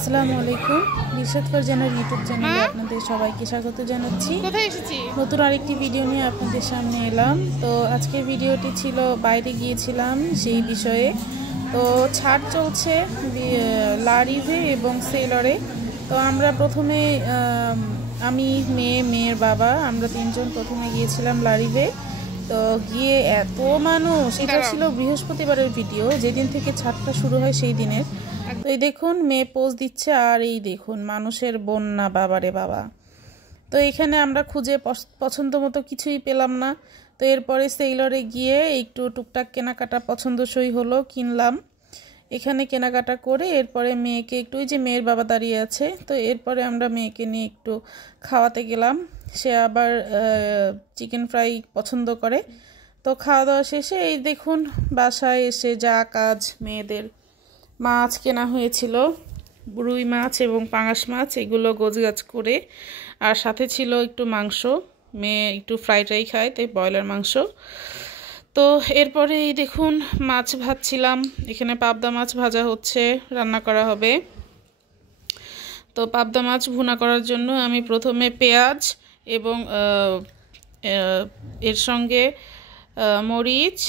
আসসালামু আলাইকুম। নিশাত ফারজানার ইউটিউব চ্যানেলে আপনাদের সবাইকে স্বাগত জানাচ্ছি। নতুন আরেকটি ভিডিও নিয়ে আপনাদের সামনে এলাম। তো আজকের ভিডিওটি ছিল বাইরে গিয়েছিলাম সেই বিষয়ে। তো ছাড় চলছে লারিভে এবং সেলরে। তো আমরা প্রথমে আমি মেয়ের বাবা আমরা তিনজন প্রথমে গিয়েছিলাম লারিভে। তো গিয়ে এত মানুষ, এটা ছিল বৃহস্পতিবারের ভিডিও, যেদিন থেকে ছাড়টা শুরু হয় সেই দিনের। তো এই দেখুন মেয়ে পোজ দিচ্ছে আর এই দেখুন মানুষের বন্যা, বাবারে বাবা। তো এখানে আমরা খুঁজে পছন্দ মতো কিছুই পেলাম না। তো এরপরে সেইলরে গিয়ে একটু টুকটাক কেনাকাটা পছন্দসই হলো, কিনলাম। এখানে কেনাকাটা করে এরপরে মেয়েকে একটু, ওই যে মেয়ের বাবা দাঁড়িয়ে আছে, তো এরপরে আমরা মেয়েকে নিয়ে একটু খাওয়াতে গেলাম। সে আবার চিকেন ফ্রাই পছন্দ করে। তো খাওয়া দাওয়া শেষে এই দেখুন বাসায় এসে যা কাজ মেয়েদের, মাছ কেনা হয়েছিল, রুই মাছ এবং পাঙাশ মাছ, এগুলো গোছগাছ করে, আর সাথে ছিল একটু মাংস, মেয়ে একটু ফ্রাইড রাই খায় তাই ব্রয়লার মাংস। তো এরপরে এই দেখুন মাছ ভাজছিলাম, এখানে পাবদা মাছ ভাজা হচ্ছে, রান্না করা হবে। তো পাবদা মাছ ভুনা করার জন্য আমি প্রথমে পেঁয়াজ এবং এর সঙ্গে মরিচ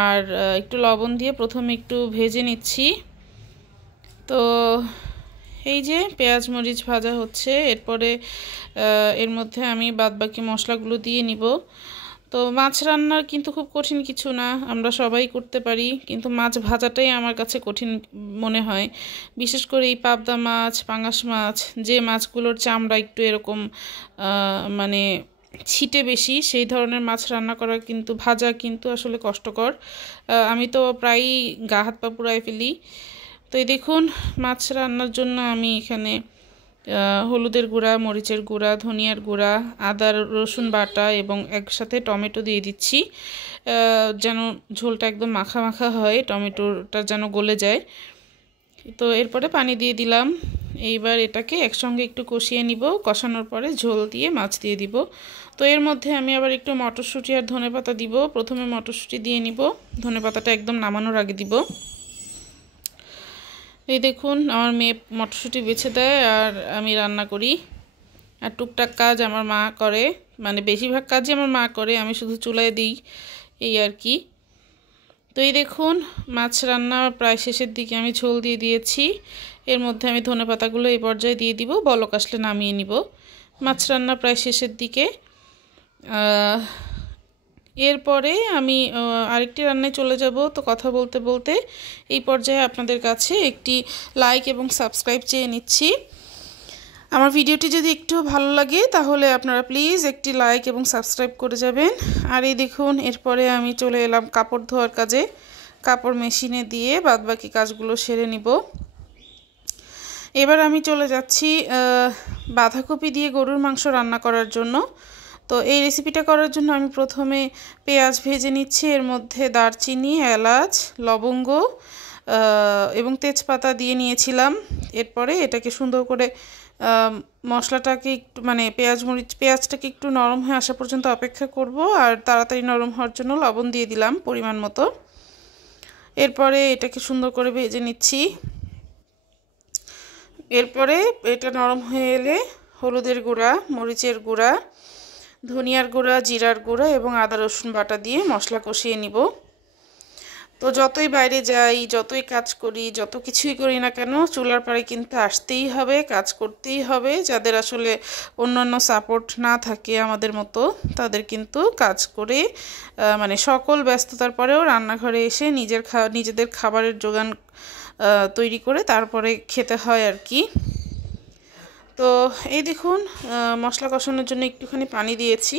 আর একটু লবণ দিয়ে প্রথমে একটু ভেজে নিচ্ছি। তো এই যে পেঁয়াজ মরিচ ভাজা হচ্ছে, এরপরে এর মধ্যে আমি বাদবাকি মশলাগুলো দিয়ে নিব। তো মাছ রান্নার কিন্তু খুব কঠিন কিছু না, আমরা সবাই করতে পারি, কিন্তু মাছ ভাজাটাই আমার কাছে কঠিন মনে হয়। বিশেষ করে এই পাবদা মাছ, পাঙাশ মাছ, যে মাছগুলোর চামড়া একটু এরকম মানে ছিটে বেশি, সেই ধরনের মাছ রান্না করা কিন্তু, ভাজা কিন্তু আসলে কষ্টকর। আমি তো প্রায়ই গা হাত পা পুড়ায় ফেলি। তো এই দেখুন মাছ রান্নার জন্য আমি এখানে হলুদের গুঁড়া, মরিচের গুঁড়া, ধনিয়ার গুঁড়া, আদা রসুন বাটা এবং একসাথে টমেটো দিয়ে দিচ্ছি, যেন ঝোলটা একদম মাখা মাখা হয়, টমেটোটা যেন গলে যায়। তো এরপরে পানি দিয়ে দিলাম। এইবার এটাকে একসঙ্গে একটু কষিয়ে নিব, কষানোর পরে ঝোল দিয়ে মাছ দিয়ে দিব। তো এর মধ্যে আমি আবার একটু মটরশুঁটি আর ধনেপাতা দিব। প্রথমে মটরশুঁটি দিয়ে নিব, ধনেপাতাটা একদম নামানোর আগে দিব। এই দেখুন আমার মেয়ে মটরশুঁটি বেছে দেয় আর আমি রান্না করি, আর টুকটাক কাজ আমার মা করে, মানে বেশিরভাগ কাজই আমার মা করে, আমি শুধু চুলায় দিই, এই আর কি। তো এই দেখুন মাছ রান্না প্রায় শেষের দিকে, আমি ঝোল দিয়ে দিয়েছি। এর মধ্যে আমি ধনেপাতাগুলো এই পর্যায়ে দিয়ে দিব, বলক আসলে নামিয়ে নিব। মাছ রান্না প্রায় শেষের দিকে। এরপরে আমি আরেকটি রান্নায় চলে যাব। তো কথা বলতে বলতে এই পর্যায়ে আপনাদের কাছে একটি লাইক এবং সাবস্ক্রাইব চেয়ে নিচ্ছি। আমার ভিডিওটি যদি একটু ভালো লাগে তাহলে আপনারা প্লিজ একটি লাইক এবং সাবস্ক্রাইব করে যাবেন। আর এই দেখুন এরপরে আমি চলে এলাম কাপড় ধোয়ার কাজে, কাপড় মেশিনে দিয়ে বাদবাকি কাজগুলো সেরে নিব। এবার আমি চলে যাচ্ছি বাঁধাকপি দিয়ে গরুর মাংস রান্না করার জন্য। তো এই রেসিপিটা করার জন্য আমি প্রথমে পেঁয়াজ ভেজে নিচ্ছি, এর মধ্যে দারচিনি, এলাচ, লবঙ্গ এবং তেজপাতা দিয়ে নিয়েছিলাম। এরপরে এটাকে সুন্দর করে মশলাটাকে একটু, মানে পেঁয়াজটাকে একটু নরম হয়ে আসা পর্যন্ত অপেক্ষা করব, আর তাড়াতাড়ি নরম হওয়ার জন্য লবণ দিয়ে দিলাম পরিমাণ মতো। এরপরে এটাকে সুন্দর করে ভেজে নিচ্ছি। এরপরে এটা নরম হয়ে এলে হলুদের গুঁড়া, মরিচের গুঁড়া, ধনিয়ার গুঁড়া, জিরার গুঁড়া এবং আদা রসুন বাটা দিয়ে মশলা কষিয়ে নিব। তো যতই বাইরে যাই, যতই কাজ করি, যত কিছুই করি না কেন, চুলার পাড়ে কিন্তু আসতেই হবে, কাজ করতেই হবে। যাদের আসলে অন্যান্য সাপোর্ট না থাকে আমাদের মতো, তাদের কিন্তু কাজ করে, মানে সকল ব্যস্ততার পরেও রান্নাঘরে এসে নিজেদের খাবারের জোগান তৈরি করে তারপরে খেতে হয় আর কি। তো এই দেখুন মশলা কষানোর জন্য একটুখানি পানি দিয়েছি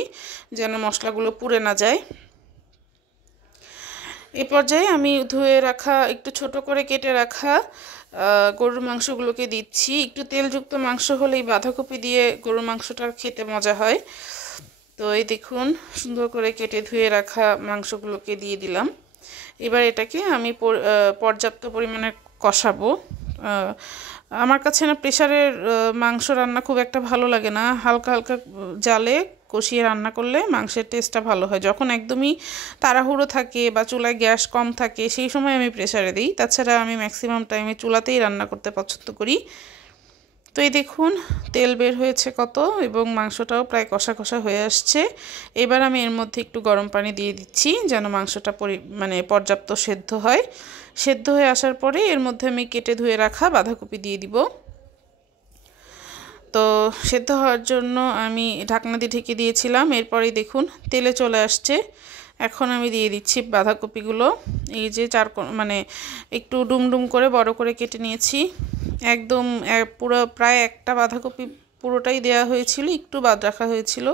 যেন মশলাগুলো পুড়ে না যায়। এই পর্যায়ে আমি ধুয়ে রাখা, একটু ছোট করে কেটে রাখা গরুর মাংসগুলোকে দিচ্ছি। একটু তেলযুক্ত মাংস হলেই বাঁধাকপি দিয়ে গরুর মাংসটা খেতে মজা হয়। তো এই দেখুন সুন্দর করে কেটে ধুয়ে রাখা মাংসগুলোকে দিয়ে দিলাম। এবার এটাকে আমি পর্যাপ্ত পরিমাণে কষাবো। আমার কাছে না প্রেসারের মাংস রান্না খুব একটা ভালো লাগে না, হালকা হালকা জালে কষিয়ে রান্না করলে মাংসের টেস্টটা ভালো হয়। যখন একদমই তাড়াহুড়ো থাকে বা চুলায় গ্যাস কম থাকে সেই সময় আমি প্রেসারে দিই, তাছাড়া আমি ম্যাক্সিমাম টাইমে চুলাতেই রান্না করতে পছন্দ করি। তো এই দেখুন তেল বের হয়েছে কত, এবং মাংসটাও প্রায় কষা কষা হয়ে আসছে। এবার আমি এর মধ্যে একটু গরম পানি দিয়ে দিচ্ছি যেন মাংসটা পর্যাপ্ত সেদ্ধ হয়। সেদ্ধ হয়ে আসার পরে এর মধ্যে আমি কেটে ধুয়ে রাখা বাঁধাকপি দিয়ে দিব। তো সেদ্ধ হওয়ার জন্য আমি ঢাকনা দিয়ে ঢেকে দিয়েছিলাম। এরপরেই দেখুন তেলে চলে আসছে। এখন আমি দিয়ে দিচ্ছি বাঁধাকপিগুলো। এই যে একটু ডুমডুম করে বড় করে কেটে নিয়েছি। একদম পুরো প্রায় একটা বাঁধাকপি পুরোটাই দেওয়া হয়েছিল, একটু বাদ রাখা হয়েছিল।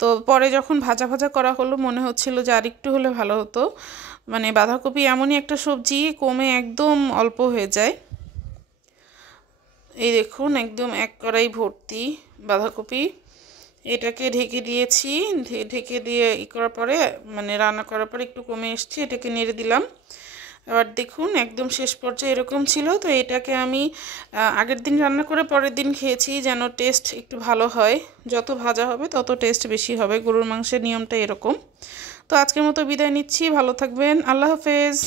তো পরে যখন ভাজা ভাজা করা হলো মনে হচ্ছিল যে আর একটু হলে ভালো হতো। বাঁধাকপি এমনই একটা সবজি, কমে একদম অল্প হয়ে যায়। এই দেখুন একদম এক কড়াই ভর্তি বাঁধাকপি। এটাকে ঢেকে দিয়েছি, ঢেকে দিয়ে করার পরে রান্না করার পরে একটু কমে এসছে, এটাকে নেড়ে দিলাম। এবার দেখুন একদম শেষ পর্যায়ে এরকম ছিল। তো এটাকে আমি আগের দিন রান্না করে পরের দিন খেয়েছি যেন টেস্ট একটু ভালো হয়। যত ভাজা হবে তত টেস্ট বেশি হবে, গরুর মাংসের নিয়মটা এরকম। তো আজকের মতো বিদায় নিচ্ছি, ভালো থাকবেন, আল্লাহ হাফেজ।